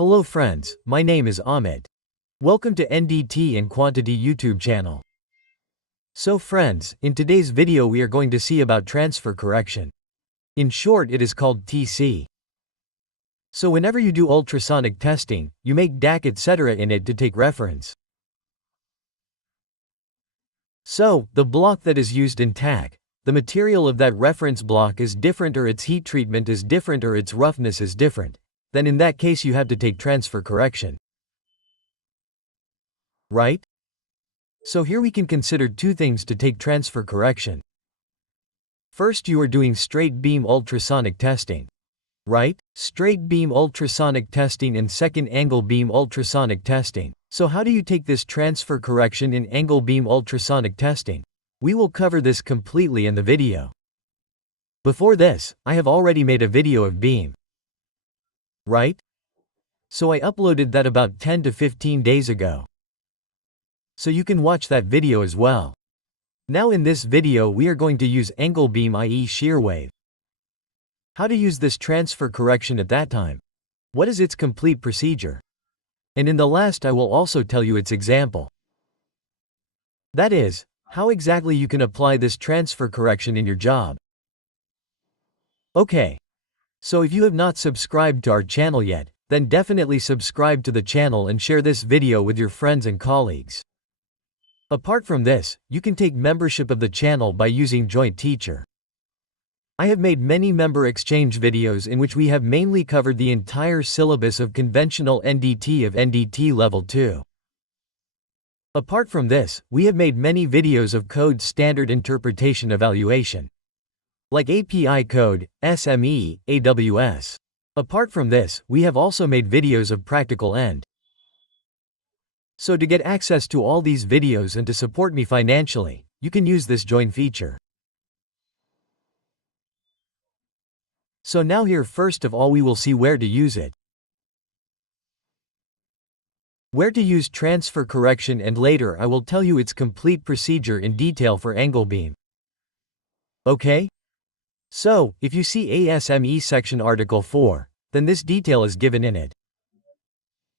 Hello friends, my name is Ahmed. Welcome to NDT and Quantity YouTube channel. So friends, in today's video we are going to see about transfer correction. In short it is called TC. So whenever you do ultrasonic testing, you make DAC etc. in it to take reference. So, the block that is used in TAC, the material of that reference block is different or its heat treatment is different or its roughness is different. Then in that case you have to take transfer correction. Right? So here we can consider two things to take transfer correction. First, you are doing straight beam ultrasonic testing. Right? Straight beam ultrasonic testing and second angle beam ultrasonic testing. So how do you take this transfer correction in angle beam ultrasonic testing? We will cover this completely in the video. Before this, I have already made a video of beam. Right? So I uploaded that about 10 to 15 days ago. So you can watch that video as well. Now in this video we are going to use angle beam, i.e. shear wave. How to use this transfer correction at that time? What is its complete procedure? And in the last I will also tell you its example. That is, how exactly you can apply this transfer correction in your job. Okay. So if you have not subscribed to our channel yet, then definitely subscribe to the channel and share this video with your friends and colleagues. Apart from this, you can take membership of the channel by using Joint Teacher. I have made many member exchange videos in which we have mainly covered the entire syllabus of conventional NDT of NDT Level 2. Apart from this, we have made many videos of code standard interpretation evaluation, like API code, SME, AWS. Apart from this, we have also made videos of practical end. So to get access to all these videos and to support me financially, you can use this join feature. So now here first of all we will see where to use it. Where to use transfer correction, and later I will tell you its complete procedure in detail for angle beam. Okay? So, if you see ASME section article 4, then this detail is given in it.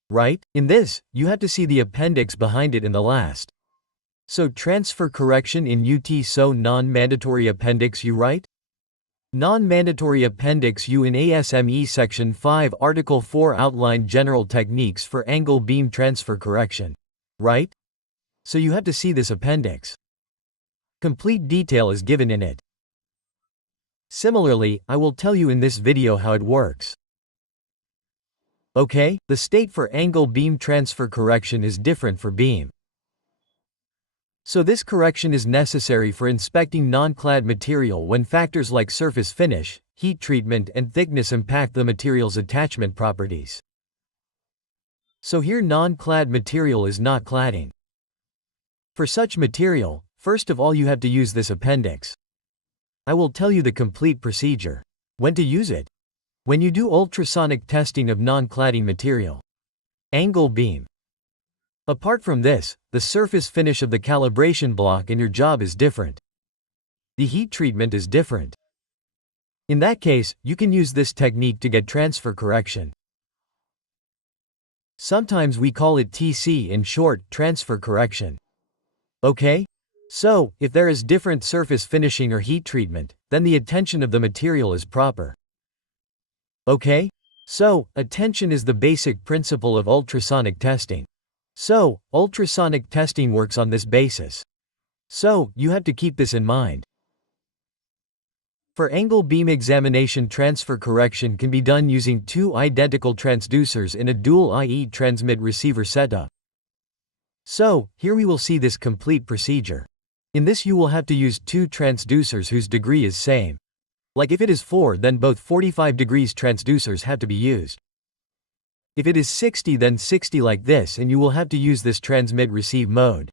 Right? In this, you have to see the appendix behind it in the last. So transfer correction in UT, so non-mandatory appendix U, right? Non-mandatory appendix U in ASME section 5 article 4 outlined general techniques for angle beam transfer correction. Right? So you have to see this appendix. Complete detail is given in it. Similarly, I will tell you in this video how it works. Okay, the state for angle beam transfer correction is different for beam. So this correction is necessary for inspecting non-clad material when factors like surface finish, heat treatment and thickness impact the material's attachment properties. So here non-clad material is not cladding. For such material, first of all you have to use this appendix. I will tell you the complete procedure. When to use it? When you do ultrasonic testing of non-cladding material. Angle beam. Apart from this, the surface finish of the calibration block in your job is different. The heat treatment is different. In that case, you can use this technique to get transfer correction. Sometimes we call it TC, in short, transfer correction. Okay? So, if there is different surface finishing or heat treatment, then the attention of the material is proper. Okay? So, attention is the basic principle of ultrasonic testing. So, ultrasonic testing works on this basis. So, you have to keep this in mind. For angle beam examination, transfer correction can be done using two identical transducers in a dual i.e. transmit-receiver setup. So, here we will see this complete procedure. In this you will have to use two transducers whose degree is same. Like if it is 4, then both 45 degrees transducers have to be used. If it is 60, then 60 like this, and you will have to use this transmit-receive mode.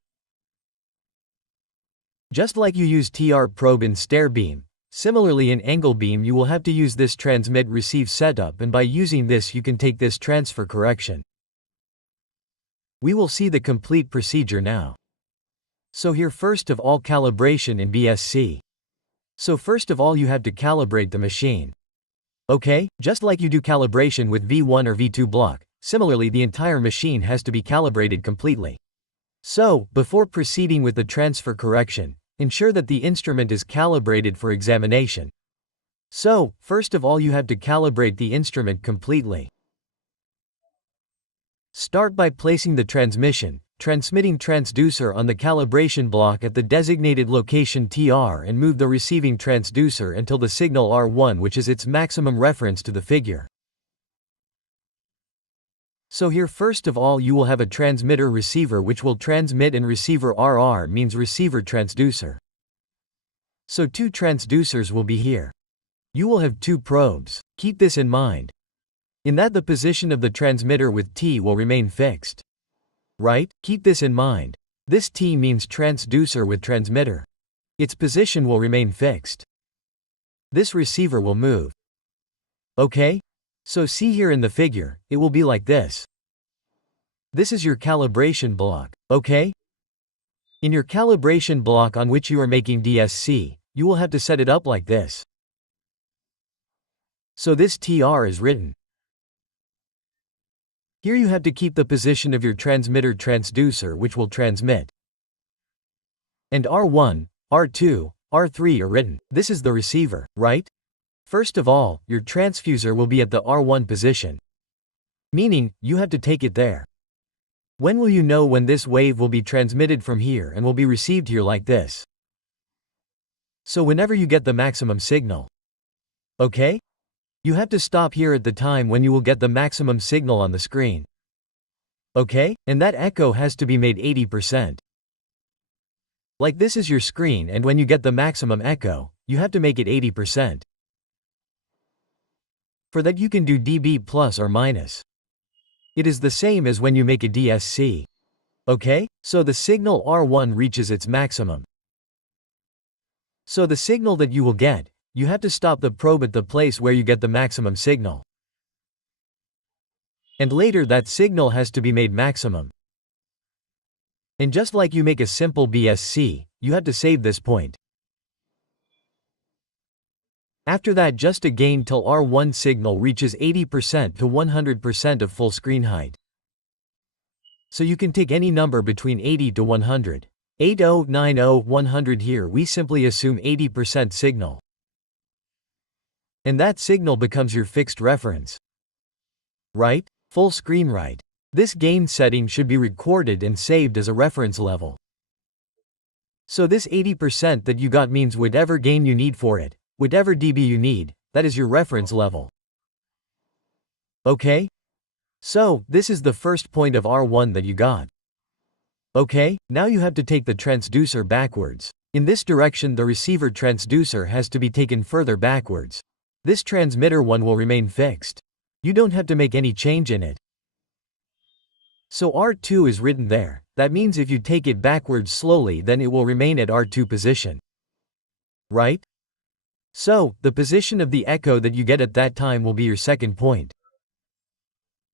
Just like you use TR probe in stair beam, similarly in angle beam you will have to use this transmit-receive setup, and by using this you can take this transfer correction. We will see the complete procedure now. So here first of all calibration in BSC. So first of all you have to calibrate the machine. Okay, just like you do calibration with V1 or V2 block, Similarly, the entire machine has to be calibrated completely. So, before proceeding with the transfer correction, ensure that the instrument is calibrated for examination. So, first of all, you have to calibrate the instrument completely. Start by placing the transmitting transducer on the calibration block at the designated location TR and move the receiving transducer until the signal R1, which is its maximum reference to the figure. So here first of all you will have a transmitter receiver which will transmit, and receiver RR means receiver transducer. So two transducers will be here. You will have two probes. Keep this in mind. In that the position of the transmitter with T will remain fixed. Right? Keep this in mind. This T means transducer with transmitter. Its position will remain fixed. This receiver will move. Okay? So see here in the figure, it will be like this. This is your calibration block, okay? In your calibration block on which you are making DSC, you will have to set it up like this. So this TR is written. Here you have to keep the position of your transmitter transducer which will transmit. And R1, R2, R3 are written. This is the receiver, right? First of all, your transfuser will be at the R1 position. Meaning, you have to take it there. When will you know when this wave will be transmitted from here and will be received here like this? So whenever you get the maximum signal. Okay? You have to stop here at the time when you will get the maximum signal on the screen. Okay? And that echo has to be made 80%. Like this is your screen, and when you get the maximum echo, you have to make it 80%. For that you can do dB plus or minus. It is the same as when you make a DSC. Okay? So the signal R1 reaches its maximum. So the signal that you will get, you have to stop the probe at the place where you get the maximum signal. And later that signal has to be made maximum. And just like you make a simple BSC, you have to save this point. After that, just again till R1 signal reaches 80% to 100% of full screen height. So you can take any number between 80 to 100. 80, 90, 100. Here we simply assume 80% signal. And that signal becomes your fixed reference. Right? Full screen right. This gain setting should be recorded and saved as a reference level. So this 80% that you got means whatever gain you need for it. Whatever dB you need, that is your reference level. Okay? So, this is the first point of R1 that you got. Okay, now you have to take the transducer backwards. In this direction the receiver transducer has to be taken further backwards. This transmitter one will remain fixed. You don't have to make any change in it. So R2 is written there. That means if you take it backwards slowly then it will remain at R2 position. Right? So, the position of the echo that you get at that time will be your second point.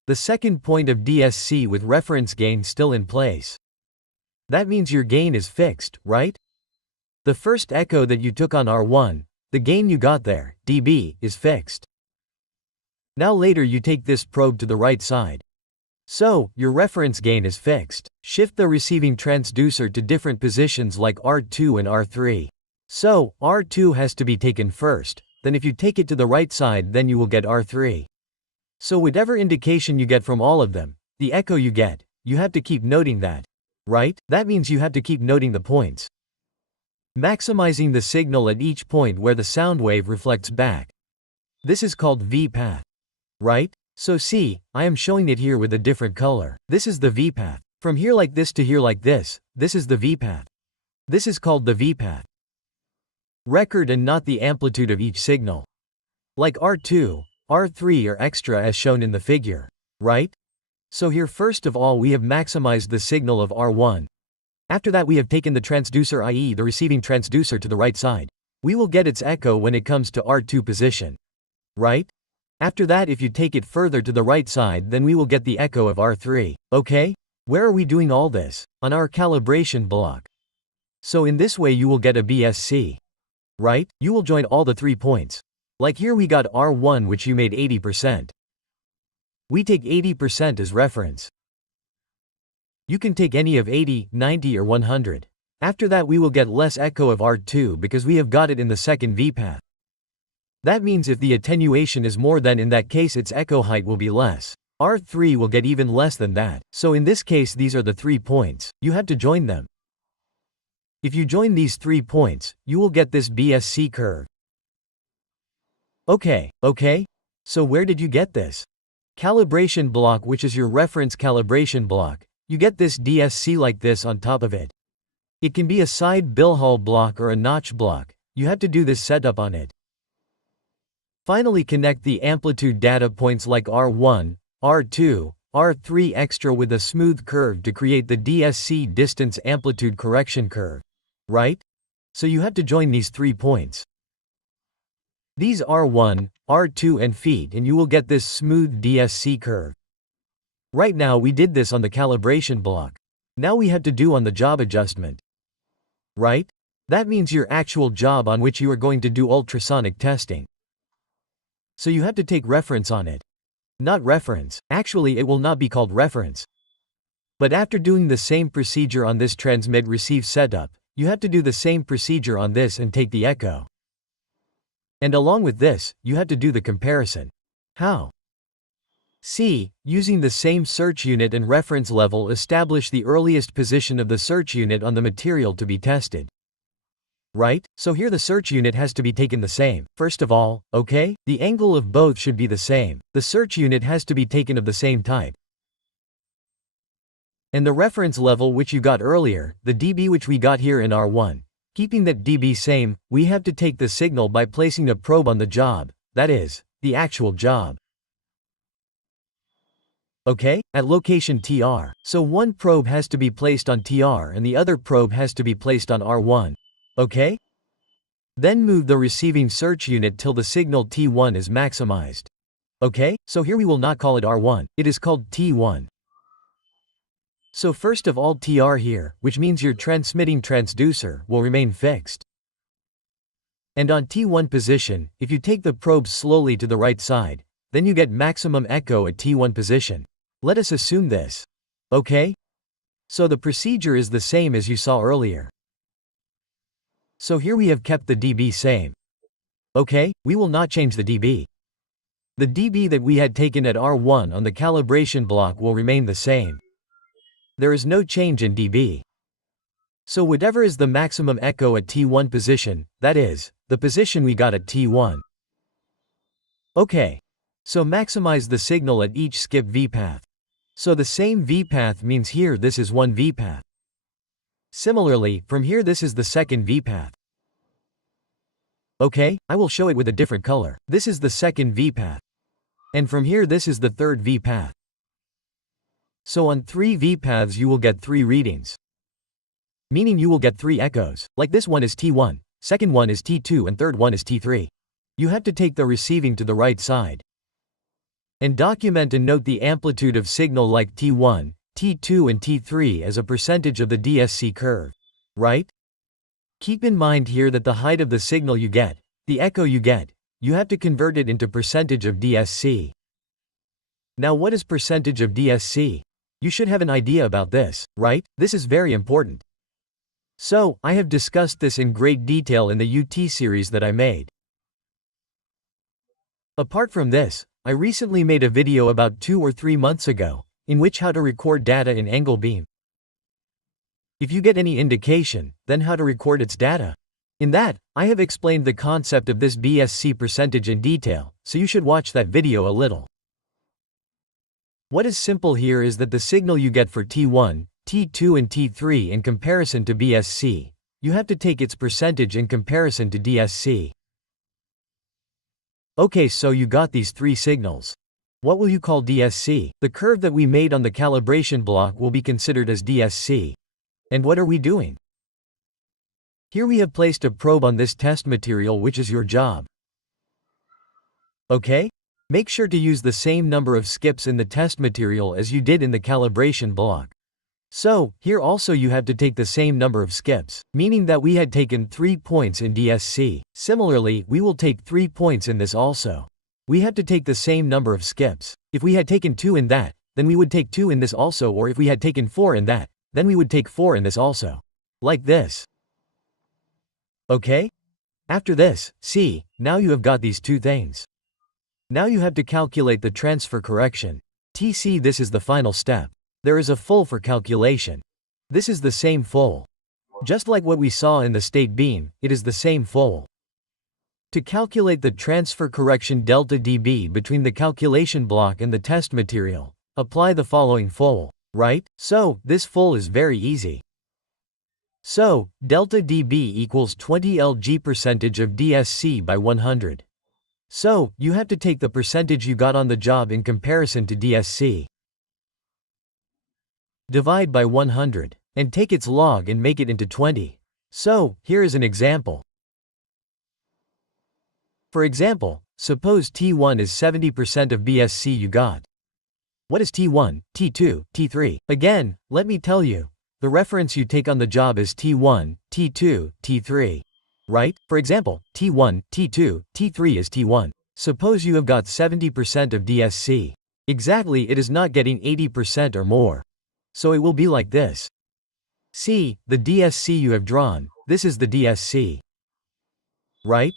The second point of DSC with reference gain still in place. That means your gain is fixed, right? The first echo that you took on R1, the gain you got there, dB, is fixed. Now later you take this probe to the right side. So, your reference gain is fixed. Shift the receiving transducer to different positions like R2 and R3. So, R2 has to be taken first, then if you take it to the right side then you will get R3. So whatever indication you get from all of them, the echo you get, you have to keep noting that. Right? That means you have to keep noting the points. Maximizing the signal at each point where the sound wave reflects back. This is called V path. Right? So see, I am showing it here with a different color. This is the V path. From here like this to here like this is the V path. This is called the V path. Record and not the amplitude of each signal. Like R2, R3 are extra as shown in the figure. Right? So here first of all we have maximized the signal of R1. After that we have taken the transducer, i.e. the receiving transducer, to the right side. We will get its echo when it comes to R2 position. Right? After that if you take it further to the right side then we will get the echo of R3. Okay? Where are we doing all this? On our calibration block. So in this way you will get a BSC. Right? You will join all the 3 points. Like here we got R1 which you made 80%. We take 80% as reference. You can take any of 80, 90 or 100. After that we will get less echo of R2 because we have got it in the second V-path. That means if the attenuation is more, then in that case its echo height will be less. R3 will get even less than that. So in this case these are the 3 points. You have to join them. If you join these 3 points, you will get this BSC curve. Okay. So where did you get this? Calibration block, which is your reference calibration block. You get this DSC like this on top of it. It can be a side billhall block or a notch block. You have to do this setup on it. Finally connect the amplitude data points like R1, R2, R3 extra with a smooth curve to create the DSC distance amplitude correction curve. Right? So you have to join these 3 points. These R1, R2 and feed and you will get this smooth DSC curve. Right now we did this on the calibration block. Now we have to do on the job adjustment. Right? That means your actual job on which you are going to do ultrasonic testing. So you have to take reference on it. Not reference. Actually it will not be called reference. But after doing the same procedure on this transmit-receive setup, you have to do the same procedure on this and take the echo. And along with this, you have to do the comparison. How? C. Using the same search unit and reference level, establish the earliest position of the search unit on the material to be tested. Right? So here the search unit has to be taken the same. First of all, okay? The angle of both should be the same. The search unit has to be taken of the same type. And the reference level which you got earlier, the dB which we got here in R1. Keeping that dB same, we have to take the signal by placing a probe on the job, that is, the actual job. Okay? At location TR. So one probe has to be placed on TR and the other probe has to be placed on R1. Okay? Then move the receiving search unit till the signal T1 is maximized. Okay? So here we will not call it R1, it is called T1. So first of all TR here, which means your transmitting transducer, will remain fixed. And on T1 position, if you take the probe slowly to the right side, then you get maximum echo at T1 position. Let us assume this. Okay? So the procedure is the same as you saw earlier. So here we have kept the dB same. Okay, we will not change the dB. The dB that we had taken at R1 on the calibration block will remain the same. There is no change in dB. So whatever is the maximum echo at T1 position, that is, the position we got at T1. Okay. So maximize the signal at each skip V-path. So the same V-path means here this is one V-path. Similarly, from here this is the second V-path. Okay, I will show it with a different color. This is the second V-path. And from here this is the third V-path. So on 3 V-paths you will get 3 readings. Meaning you will get 3 echoes. Like this one is T1, second one is T2 and third one is T3. You have to take the receiving to the right side. And document and note the amplitude of signal like T1, T2 and T3 as a percentage of the DSC curve. Right? Keep in mind here that the height of the signal you get, the echo you get, you have to convert it into percentage of DSC. Now what is percentage of DSC? You should have an idea about this, right? This is very important. So, I have discussed this in great detail in the UT series that I made. Apart from this, I recently made a video about 2 or 3 months ago, in which how to record data in angle beam. If you get any indication, then how to record its data. In that, I have explained the concept of this BSC percentage in detail, so you should watch that video a little. What is simple here is that the signal you get for T1, T2 and T3 in comparison to BSC, you have to take its percentage in comparison to DSC. Okay, so you got these 3 signals. What will you call DSC? The curve that we made on the calibration block will be considered as DSC. And what are we doing? Here we have placed a probe on this test material, which is your job. Okay? Make sure to use the same number of skips in the test material as you did in the calibration block. So, here also you have to take the same number of skips, meaning that we had taken 3 points in DSC. Similarly, we will take 3 points in this also. we have to take the same number of skips. If we had taken 2 in that, then we would take 2 in this also, or if we had taken 4 in that, then we would take 4 in this also. Like this. Okay? After this, see, now you have got these two things. Now you have to calculate the transfer correction. TC, this is the final step. There is a full for calculation. This is the same full. Just like what we saw in the state beam, it is the same full. To calculate the transfer correction delta dB between the calculation block and the test material, apply the following full, right? So, this full is very easy. So, delta dB equals 20 Lg percentage of DSC by 100. So, you have to take the percentage you got on the job in comparison to DSC. Divide by 100, and take its log and make it into 20. So, here is an example. For example, suppose T1 is 70% of BSC you got. What is T1, T2, T3? Again, let me tell you, the reference you take on the job is T1, T2, T3. Right? For example, T1, T2, T3 is T1. Suppose you have got 70% of DSC. Exactly, it is not getting 80% or more. So it will be like this. See, the DSC you have drawn, this is the DSC. Right?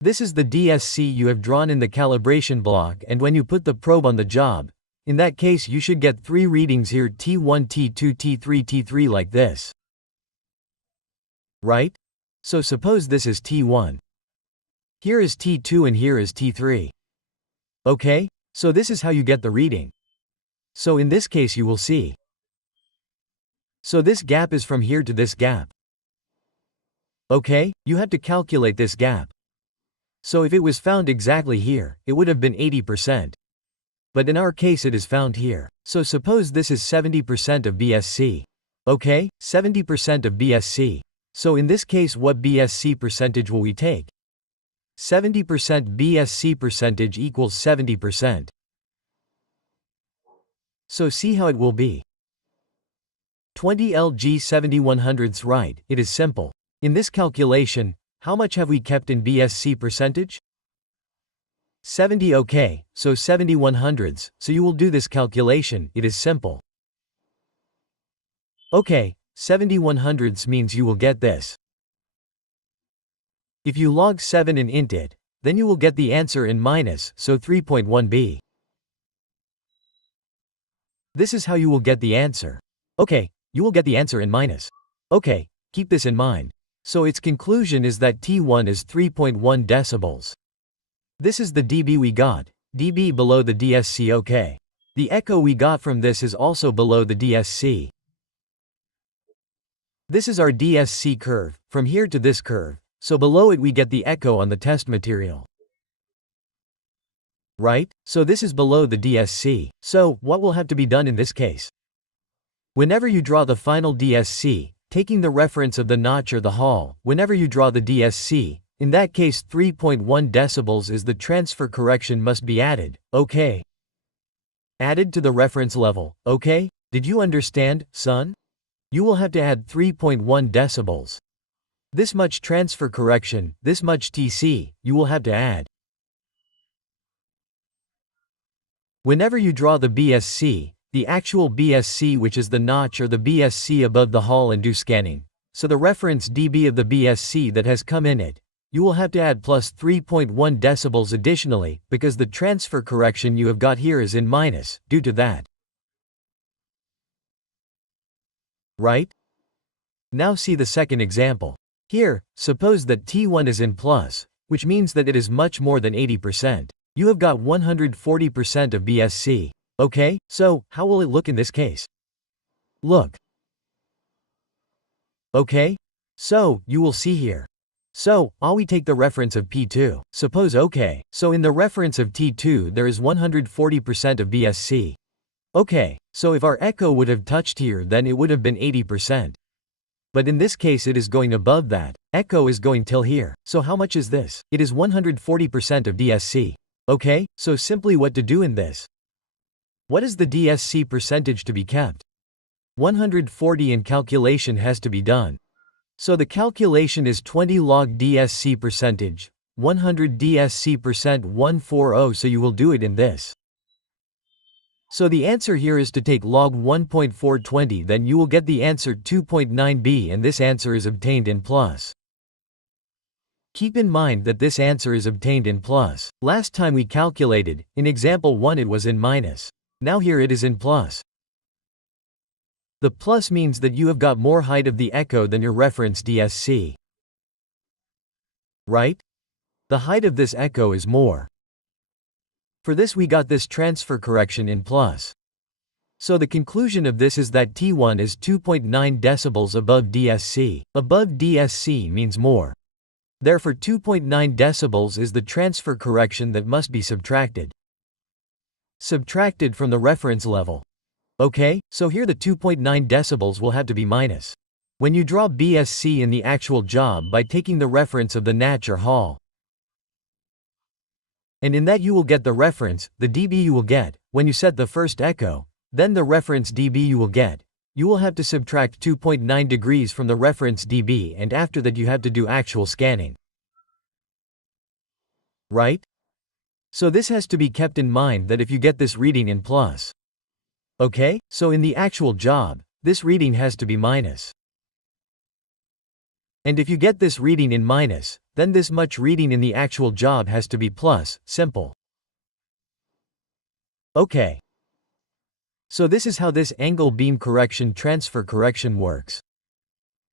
This is the DSC you have drawn in the calibration block, and when you put the probe on the job, in that case you should get 3 readings here, T1, T2, T3, T3 like this. Right? So suppose this is T1. Here is T2 and here is T3. Okay? So this is how you get the reading. So in this case you will see. So this gap is from here to this gap. Okay? You have to calculate this gap. So if it was found exactly here, it would have been 80%. But in our case it is found here. So suppose this is 70% of BSC. Okay? 70% of BSC. So in this case what BSC percentage will we take? 70% BSC percentage equals 70%. So see how it will be. 20 Lg 70/100ths, right, it is simple. In this calculation, how much have we kept in BSC percentage? 70, okay, so 70/100ths, so you will do this calculation, it is simple. Okay, 70/100ths means you will get this. If you log 7 and int it, then you will get the answer in minus, so 3.1b. This is how you will get the answer. Okay, you will get the answer in minus. Okay, keep this in mind. So its conclusion is that T1 is 3.1 decibels. This is the dB we got, dB below the DSC. Okay. The echo we got from this is also below the DSC. This is our DSC curve, from here to this curve, so below it we get the echo on the test material. Right? So this is below the DSC. So, what will have to be done in this case? Whenever you draw the final DSC, taking the reference of the notch or the hall, whenever you draw the DSC, in that case 3.1 decibels is the transfer correction must be added, okay? Added to the reference level, okay? Did you understand, son? You will have to add 3.1 decibels. This much transfer correction, this much TC, you will have to add. Whenever you draw the BSC, the actual BSC which is the notch or the BSC above the hall and do scanning, so the reference dB of the BSC that has come in it, you will have to add plus 3.1 decibels additionally, because the transfer correction you have got here is in minus, due to that. Right? Now see the second example. Here, suppose that T1 is in plus, which means that it is much more than 80%. You have got 140% of BSC. Okay, so, how will it look in this case? Look. Okay? So, you will see here. So, we take the reference of P2. Suppose okay, so in the reference of T2 there is 140% of BSC. Okay, so if our echo would have touched here then it would have been 80%. But in this case it is going above that. Echo is going till here. So how much is this? It is 140% of DSC. Okay, so simply what to do in this? What is the DSC percentage to be kept? 140 and calculation has to be done. So the calculation is 20 log DSC percentage, 100 DSC percent 140, so you will do it in this. So the answer here is to take log 1.420, then you will get the answer 2.9b, and this answer is obtained in plus. Keep in mind that this answer is obtained in plus. Last time we calculated, in example 1 it was in minus. Now here it is in plus. The plus means that you have got more height of the echo than your reference DSC. Right? The height of this echo is more. For this we got this transfer correction in plus. So the conclusion of this is that T1 is 2.9 decibels above DSC. Above DSC means more. Therefore 2.9 decibels is the transfer correction that must be subtracted. Subtracted from the reference level. Okay, so here the 2.9 decibels will have to be minus. When you draw BSC in the actual job by taking the reference of the Natch or Hall. And in that you will get the reference, the dB you will get, when you set the first echo, then the reference dB you will get. You will have to subtract 2.9 degrees from the reference dB, and after that you have to do actual scanning. Right? So this has to be kept in mind that if you get this reading in plus. Okay, so in the actual job, this reading has to be minus. And if you get this reading in minus, then this much reading in the actual job has to be plus. Simple. Okay. So this is how this angle beam correction transfer correction works.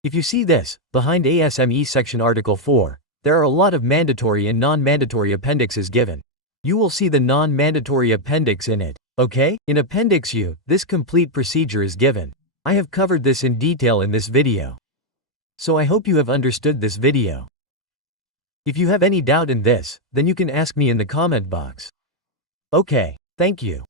If you see this, behind ASME section article 4, there are a lot of mandatory and non-mandatory appendixes given. You will see the non-mandatory appendix in it. Okay, in appendix U, this complete procedure is given. I have covered this in detail in this video. So I hope you have understood this video. If you have any doubt in this, then you can ask me in the comment box. Okay, thank you.